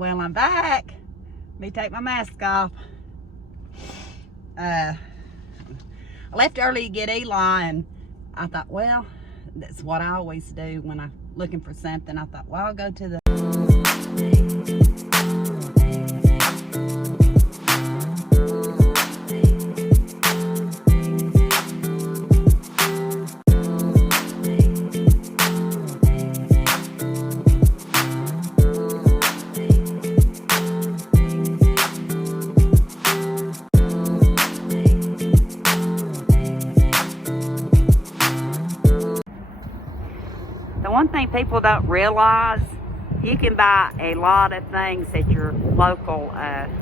Well, I'm back. Let me take my mask off. I left early to get Eli, and I thought, well, that's what I always do when I'm looking for something. I thought, well, I'll go to the one thing people don't realize, you can buy a lot of things at your local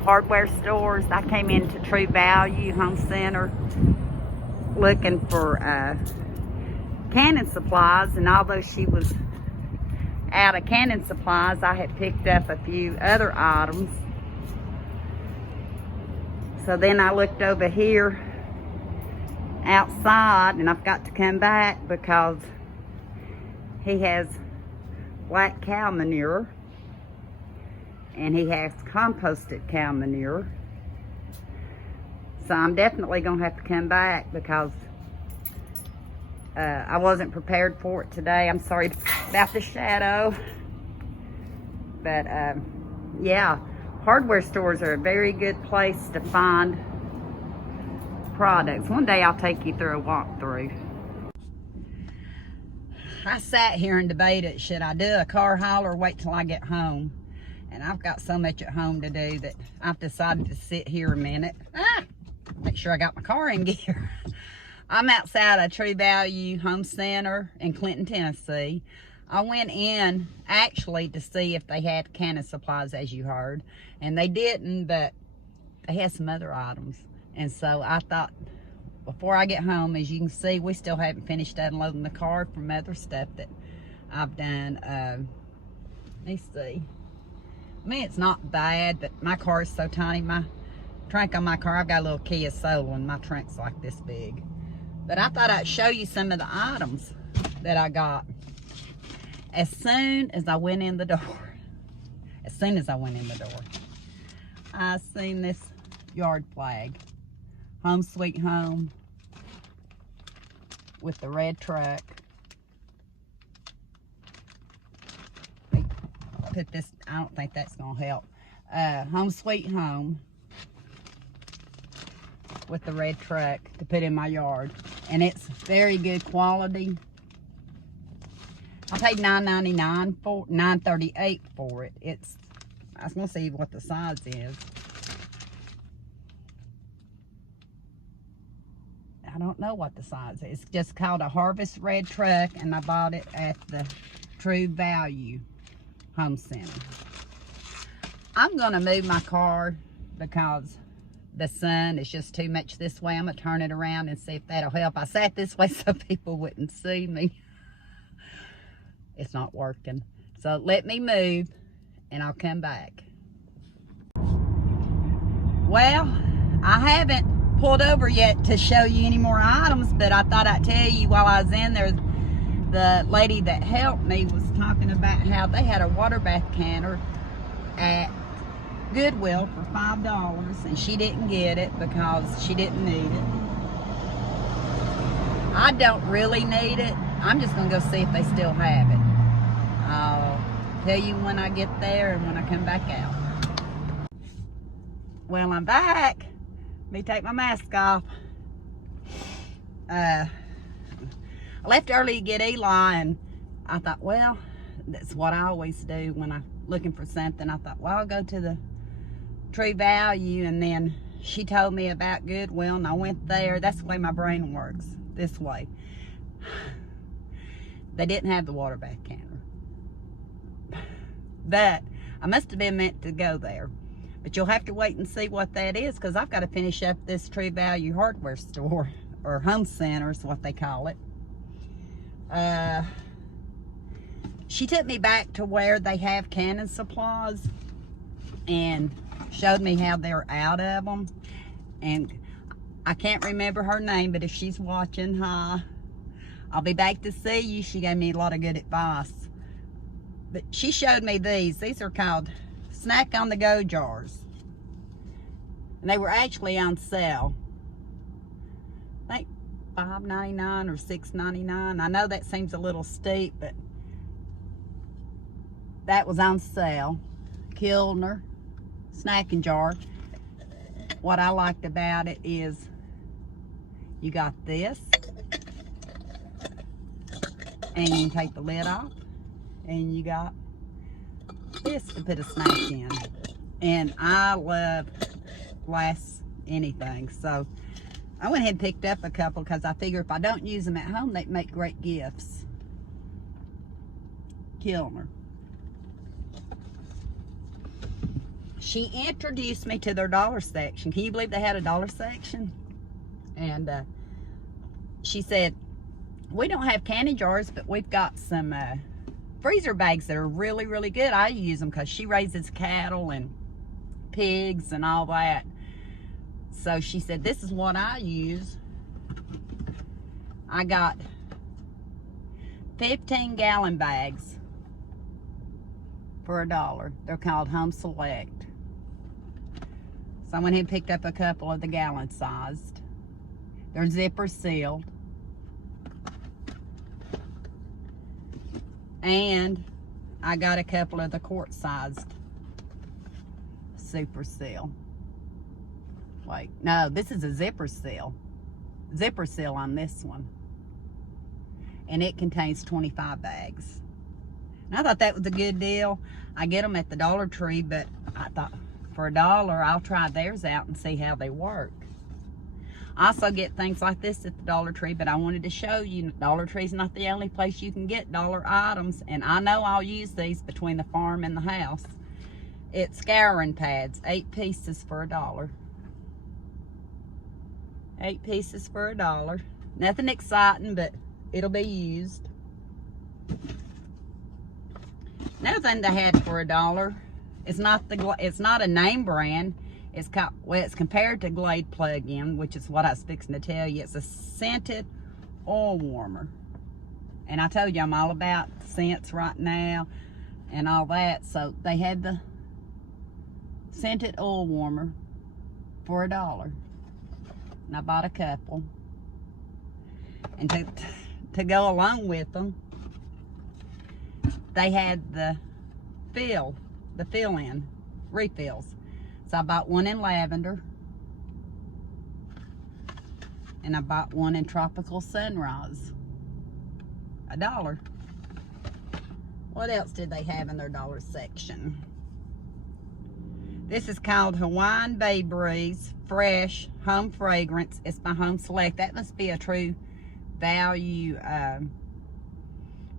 hardware stores. I came into True Value Home Center looking for canning supplies, and although she was out of canning supplies, I had picked up a few other items. So then I looked over here outside, and I've got to come back because he has black cow manure and he has composted cow manure. So I'm definitely gonna have to come back because I wasn't prepared for it today. I'm sorry about the shadow, but yeah, hardware stores are a very good place to find products. One day I'll take you through a walkthrough. I sat here and debated, should I do a car haul or wait till I get home? And I've got so much at home to do that I've decided to sit here a minute. Make sure I got my car in gear. I'm outside of True Value Home Center in Clinton, Tennessee. I went in actually to see if they had canning supplies, as you heard. And they didn't, but they had some other items. And so I thought, before I get home, as you can see, we still haven't finished unloading the car from other stuff that I've done. Let me see. I mean, it's not bad, but my car is so tiny. My trunk on my car, I've got a little Kia Soul, and my trunk's like this big. But I thought I'd show you some of the items that I got as soon as I went in the door. As soon as I went in the door, I seen this yard flag. Home Sweet Home with the red truck. Put this, I don't think that's gonna help. Home Sweet Home with the red truck to put in my yard. And it's very good quality. I paid $9.99 for $9.38 for it. I was gonna see what the size is. I don't know what the size is. It's just called a Harvest Red Truck, and I bought it at the True Value Home Center. I'm gonna move my car because the sun is just too much this way. I'm gonna turn it around and see if that'll help. I sat this way so people wouldn't see me. It's not working. So let me move and I'll come back. Well, I haven't pulled over yet to show you any more items, but I thought I'd tell you while I was in there. The lady that helped me was talking about how they had a water bath canner at Goodwill for $5, and she didn't get it because she didn't need it. I don't really need it. I'm just gonna go see if they still have it. I'll tell you when I get there and when I come back out. Well, I'm back. Let me take my mask off. I left early to get Eli, and I thought, well, that's what I always do when I'm looking for something. I thought, well, I'll go to the True Value, and then she told me about Goodwill, and I went there. That's the way my brain works, this way. They didn't have the water bath canner, but I must have been meant to go there. But you'll have to wait and see what that is, because I've got to finish up this True Value hardware store, or home center is what they call it. She took me back to where they have canning supplies and showed me how they're out of them. And I can't remember her name, but if she's watching, hi. I'll be back to see you. She gave me a lot of good advice. But she showed me these. These are called snack on the go jars. And they were actually on sale. I think $5.99 or $6.99. I know that seems a little steep, but that was on sale. Kilner Snacking Jar. What I liked about it is you got this, and you can take the lid off, and you got this to put a snack in. And I love glass anything, so I went ahead and picked up a couple because I figure if I don't use them at home, they make great gifts. Kilner. She introduced me to their dollar section. Can you believe they had a dollar section? And she said, we don't have candy jars, but we've got some freezer bags that are really, really good. I use them because she raises cattle and pigs and all that. So she said, this is what I use. I got 15-gallon bags for $1. They're called Home Select. So I went ahead and picked up a couple of the gallon sized. They're zipper sealed. And I got a couple of the quart sized super seal. Wait, no, this is a zipper seal. Zipper seal on this one. And it contains 25 bags. And I thought that was a good deal. I get them at the Dollar Tree, but I thought for $1, I'll try theirs out and see how they work. I also get things like this at the Dollar Tree, but I wanted to show you Dollar Tree's not the only place you can get dollar items, and I know I'll use these between the farm and the house. It's Scouring Pads, 8 pieces for $1. 8 pieces for $1. Nothing exciting, but it'll be used. Another thing they had for $1, it's not a name brand. It's compared to Glade plug-in, which is what I was fixing to tell you. It's a scented oil warmer. And I told you I'm all about scents right now and all that. So they had the scented oil warmer for $1. And I bought a couple. And to go along with them, they had the fill-in refills. So I bought one in lavender, and I bought one in tropical sunrise. $1. What else did they have in their dollar section? This is called Hawaiian Bay Breeze Fresh Home Fragrance. It's by Home Select. That must be a true value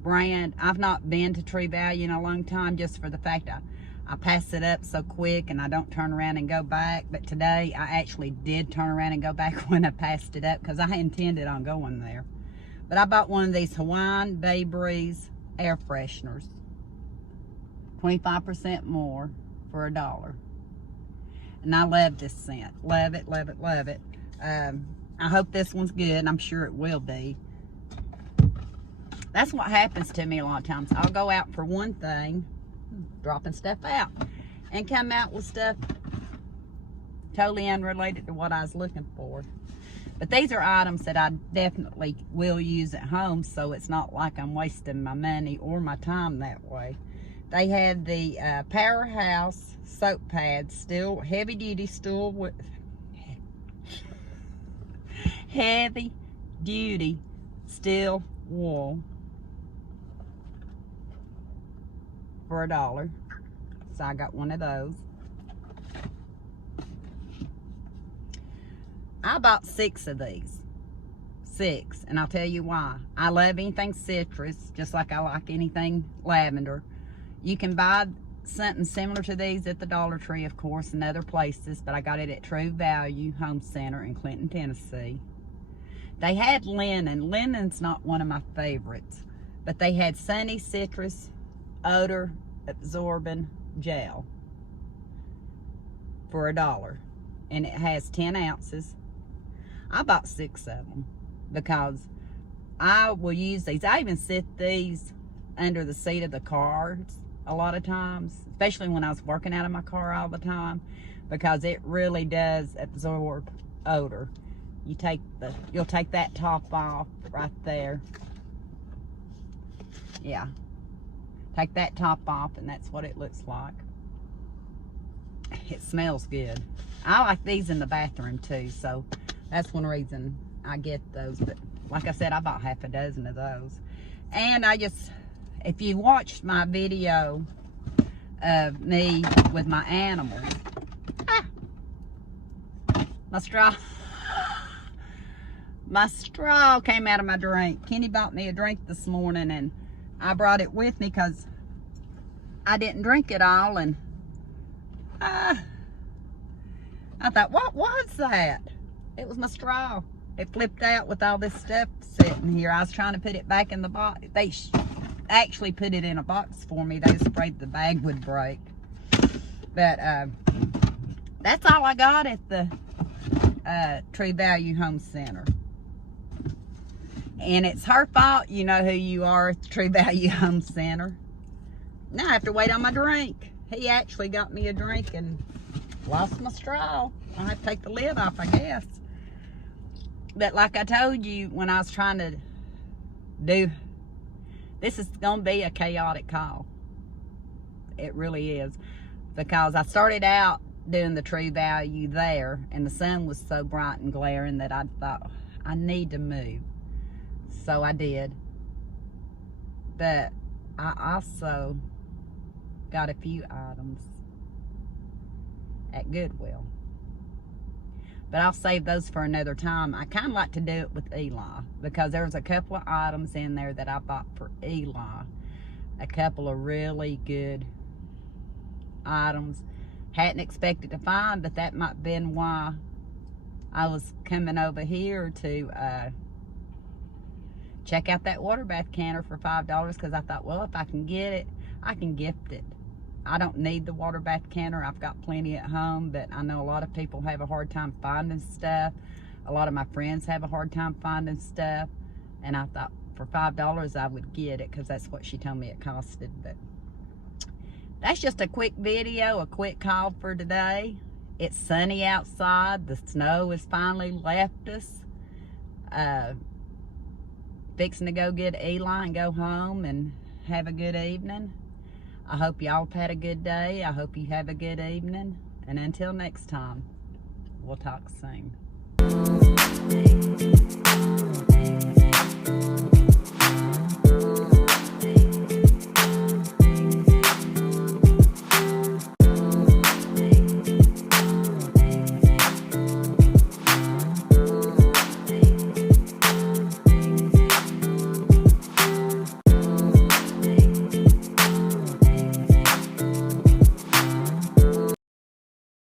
brand. I've not been to True Value in a long time, just for the fact I pass it up so quick and I don't turn around and go back. But today I actually did turn around and go back when I passed it up because I intended on going there. But I bought one of these Hawaiian Bay Breeze air fresheners. 25% more for $1. And I love this scent. Love it, love it, love it. I hope this one's good. I'm sure it will be. That's what happens to me a lot of times. I'll go out for one thing, dropping stuff out, and come out with stuff totally unrelated to what I was looking for. But these are items that I definitely will use at home, so it's not like I'm wasting my money or my time that way. They had the Powerhouse soap pads, still heavy duty, still with heavy duty steel wool for $1. So I got one of those. I bought 6 of these. 6, and I'll tell you why. I love anything citrus, just like I like anything lavender. You can buy something similar to these at the Dollar Tree, of course, and other places, but I got it at True Value Home Center in Clinton, Tennessee. They had linen. Linen's not one of my favorites, but they had Sunny Citrus Odor Absorbent Gel for $1, and it has 10 ounces. I bought 6 of them because I will use these. I even set these under the seat of the cars a lot of times, especially when I was working out of my car all the time, because it really does absorb odor. You'll take that top off right there. Yeah. Take that top off, and that's what it looks like. It smells good. I like these in the bathroom too, so that's one reason I get those. But like I said, I bought half a dozen of those. And if you watched my video of me with my animals, my straw came out of my drink. Kenny bought me a drink this morning, and I brought it with me because I didn't drink it all, and I thought, what was that? It was my straw. It flipped out with all this stuff sitting here. I was trying to put it back in the box. They actually put it in a box for me. They was afraid the bag would break. But that's all I got at the True Value Home Center. And it's her fault. You know who you are at the True Value Home Center. Now I have to wait on my drink. He actually got me a drink and lost my straw. I'll have to take the lid off, I guess. But like I told you when I was trying to do, this is going to be a chaotic haul. It really is. Because I started out doing the True Value there, and the sun was so bright and glaring that I thought, I need to move. So I did. But I also got a few items at Goodwill. But I'll save those for another time. I kind of like to do it with Eli, because there's a couple of items in there that I bought for Eli. A couple of really good items. Hadn't expected to find, but that might have been why I was coming over here to check out that water bath canner for $5, because I thought, well, if I can get it, I can gift it. I don't need the water bath canner. I've got plenty at home, but I know a lot of people have a hard time finding stuff. A lot of my friends have a hard time finding stuff, and I thought for $5 I would get it, because that's what she told me it costed. But that's just a quick video, a quick haul for today. It's sunny outside. The snow has finally left us. Fixing to go get Eli and go home and have a good evening. I hope y'all have had a good day. I hope you have a good evening. And until next time, we'll talk soon.